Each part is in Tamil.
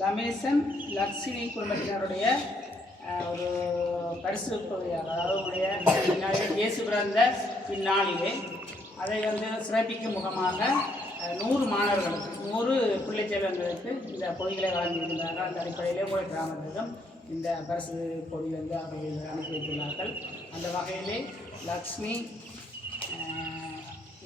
லமேசன் லக்ஷ்மி குடும்பத்தினருடைய ஒரு பரிசு பகுதியாக, அதாவது இயேசு பிறந்த இந்நாளிலே அதை சிறப்பிக்கும் முகமாக 100 மாணவர்களுக்கு 100 பிள்ளை செல்வங்களுக்கு இந்த பொதிகளை வழங்கியிருக்கிறார்கள். அந்த அடிப்படையிலே கூட கிராமத்திற்கும் இந்த பரிசு பொதி அவர்கள் அனுப்பி வைத்துள்ளார்கள். அந்த வகையிலே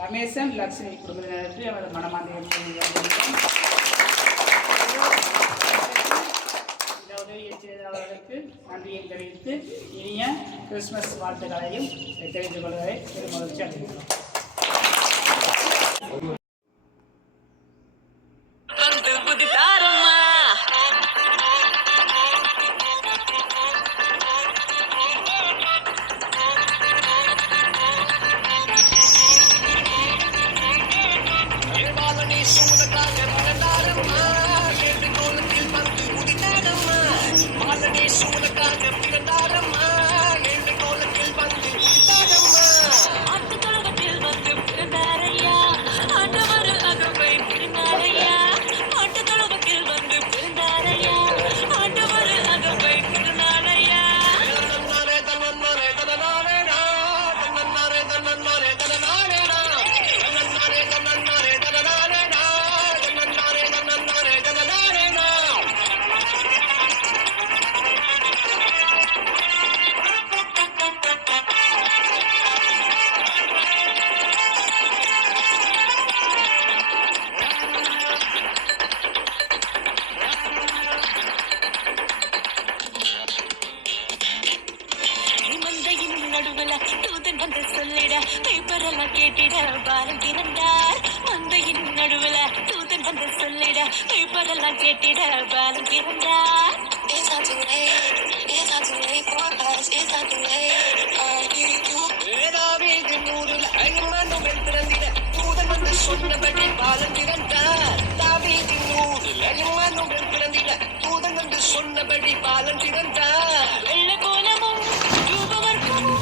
லமேசன் லக்ஷ்மி குடும்பத்தினருக்கு அவர் மனமார்ந்த இந்த உதவியை செய்தவர்களுக்கு நன்றியை தெரிவித்து இனிய கிறிஸ்துமஸ் வாழ்த்துக்களையும் தெரிந்து கொள்வதை பெருமகிழ்ச்சி அடைகிறோம். கேட்டிட பாலம் திறந்தார் மந்தையின் நடுவுல தூதன் வந்து சொல்லிட இப்பதெல்லாம் கேட்டிட பாலம் திறந்தார். It's not too late for us, it's not too late for you. வேதாவேதி நூறுல ஐயமானுவேல் பிறந்திட தூதன் வந்து சொன்னபடி பாலம் திறந்தார். தாவீதி நூறுல ஐயமானுவேல் பிறந்திட தூதன் வந்து சொன்னபடி பாலம் திறந்தார். வெள்ளை கோலமும் ரூபவர்க்கமும்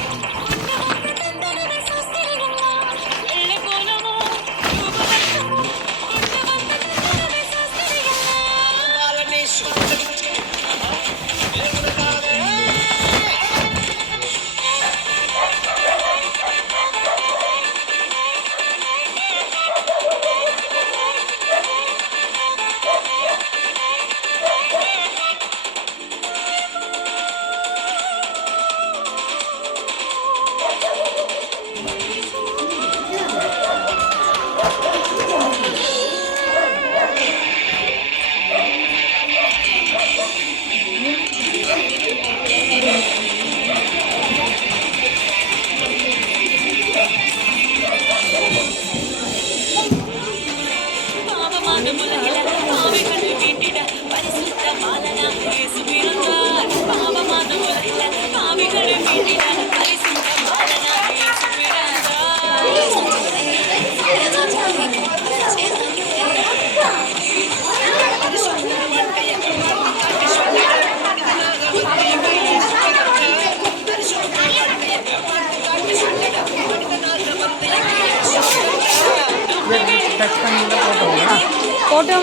फोटो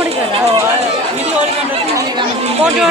फोटो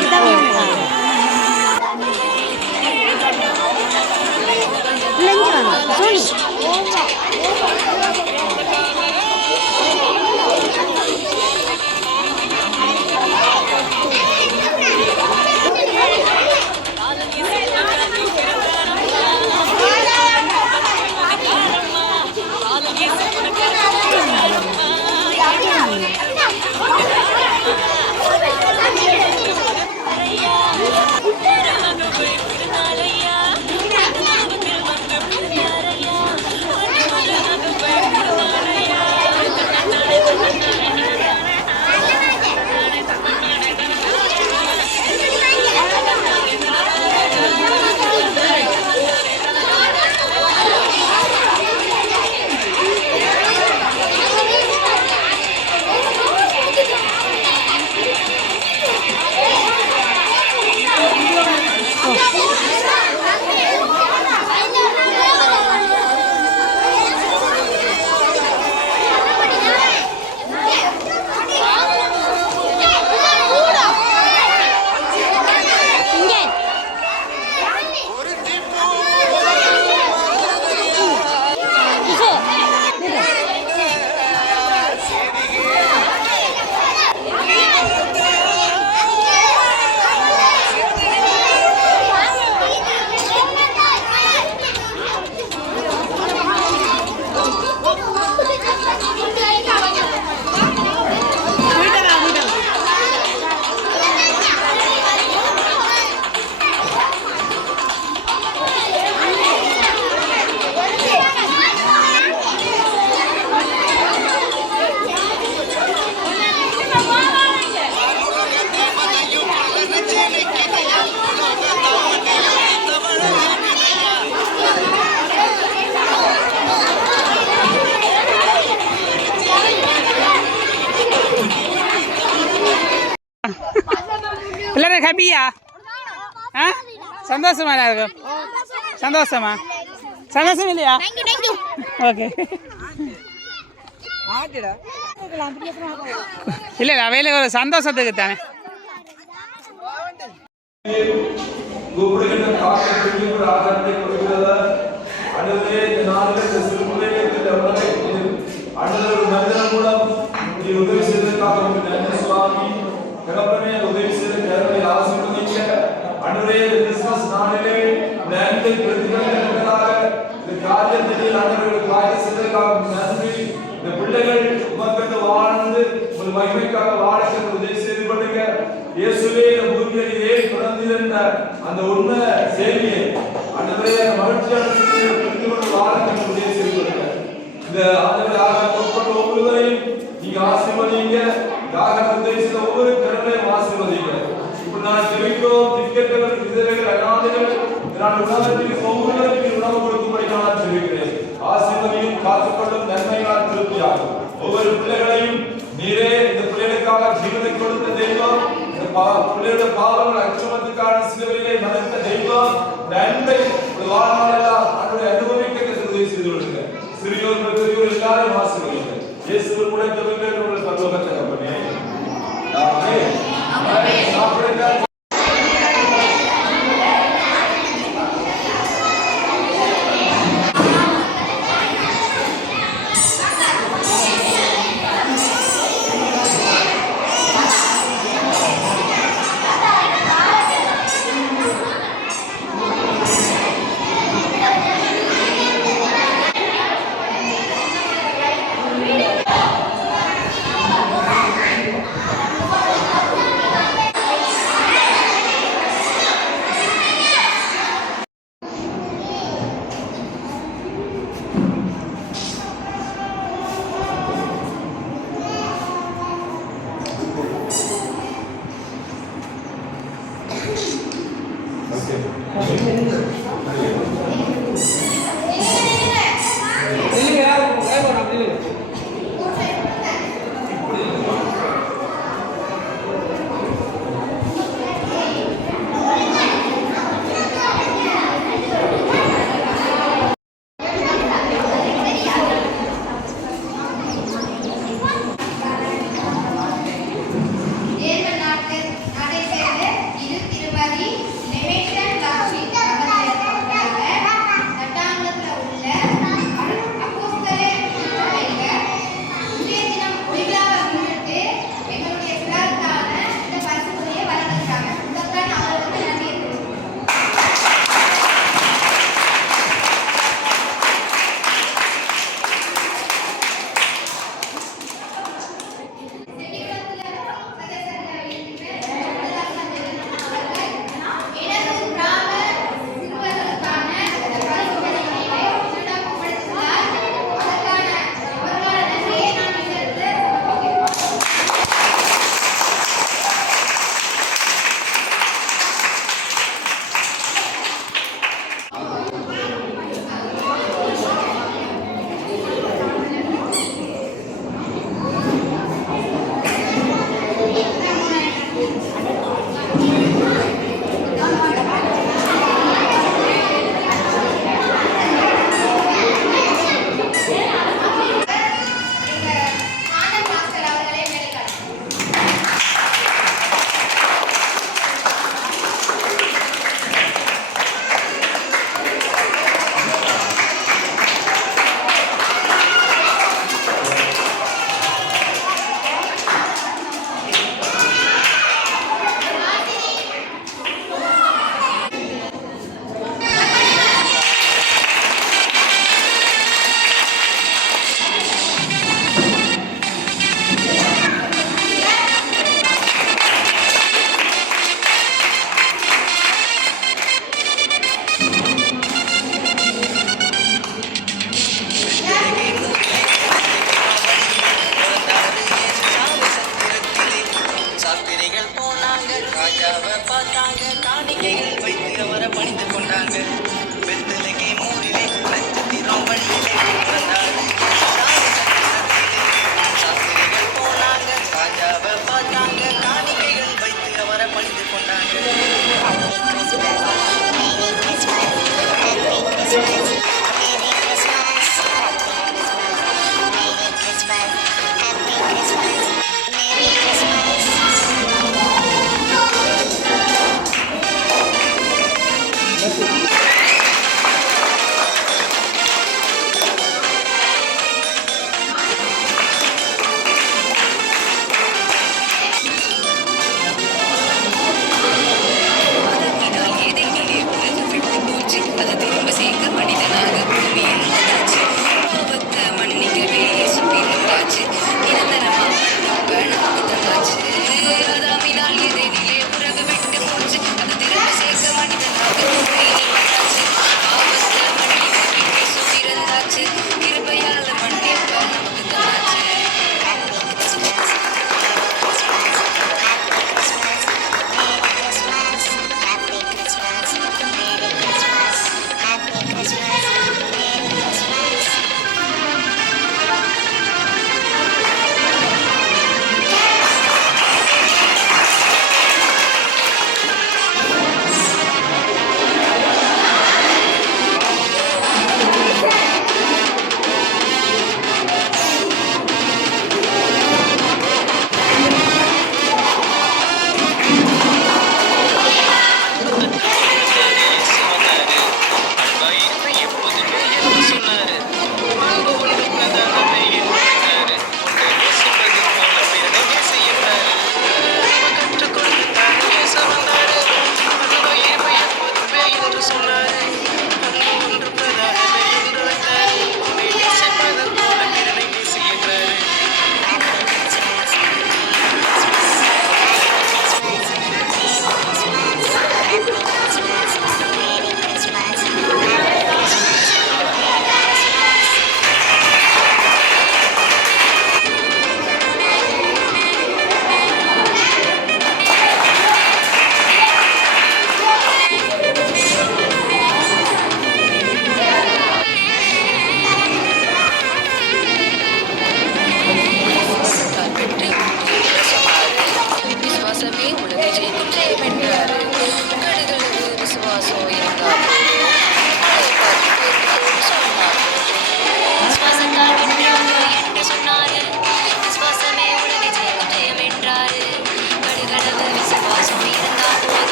எல்லாரும் ஹாப்பியா? ஆ சந்தோஷமா எல்லாருக்கும்? சந்தோஷமா? சந்தோஷம் இல்லையா? ஓகே. இல்லை இல்லை அவையில ஒரு சந்தோஷத்துக்கு தானே. உதவி செய்ததற்காக நன்றி சுவாமி. தகப்பனே உதவி செய்த நேரத்தை ஆசீர்வதிக்க அன்றைய கிறிஸ்துமஸ் நாளிலே நன்றி பிரதிபலிக்கிறதாக இந்த காரியத்திலே ஆண்டவர்களுக்கு காரியம் செய்ததற்காக நன்றி. இந்த பிள்ளைகள் உமக்கு வாழ்ந்து ஒரு மகிமைக்காக வாழ உதவி செய்து கொள்ளுங்க. இயேசுவே இந்த பூமியிலே பிறந்திருந்த அந்த உண்மை செய்தியை அன்றைய மகிழ்ச்சியான செய்தியை புரிந்து கொண்டு வாழ உதவி செய்து கொள்ளுங்க. இந்த ஆண்டவராக ஒவ்வொருவரையும் நீங்க ஆசீர்வதிங்க. உதவி செய்த ஒவ்வொரு கருணையும் ஆசீர்வதிங்க. இப்ப நான் ஜெபிக்கிறோம். திக்கற்றவர்கள் விதவைகள் அனாதைகள் நான் உலகத்தில் ஒவ்வொருவருக்கும் உணவு கொடுக்கும்படி நான் ஜெபிக்கிறேன். ஆசீர்வதியும் காத்துக்கொள்ளும் நன்மைகளால் திருப்தியாகும். ஒவ்வொரு பிள்ளைகளையும் நீரே இந்த பிள்ளைகளுக்காக ஜீவனை கொடுத்த தெய்வம். இந்த பிள்ளைகளுடைய பாவங்கள் அச்சுமத்துக்கான சிலுவையிலே மறைத்த தெய்வம். நன்மை வாழ்நாளெல்லாம் அவருடைய அனுபவிக்க உதவி செய்து கொள்ளுங்க. சிறியோர் பெரியோர் எல்லாரும் ஆசீர்வதிங்க. இயேசுவின் மூலம் ஜெபிக்கிறேன் உங்கள் பரலோக தகப்பனே. ஆமென். ஆமென். சாப்பிடுங்க.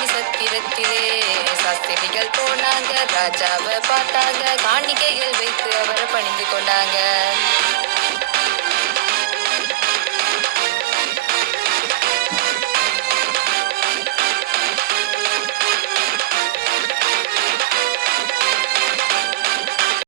சத்திரத்திலே சாஸ்திரிகள் போனாங்க, ராஜாவை பார்த்தாங்க, காணிக்கைகள் வைத்து அவரை பணிந்து கொண்டாங்க.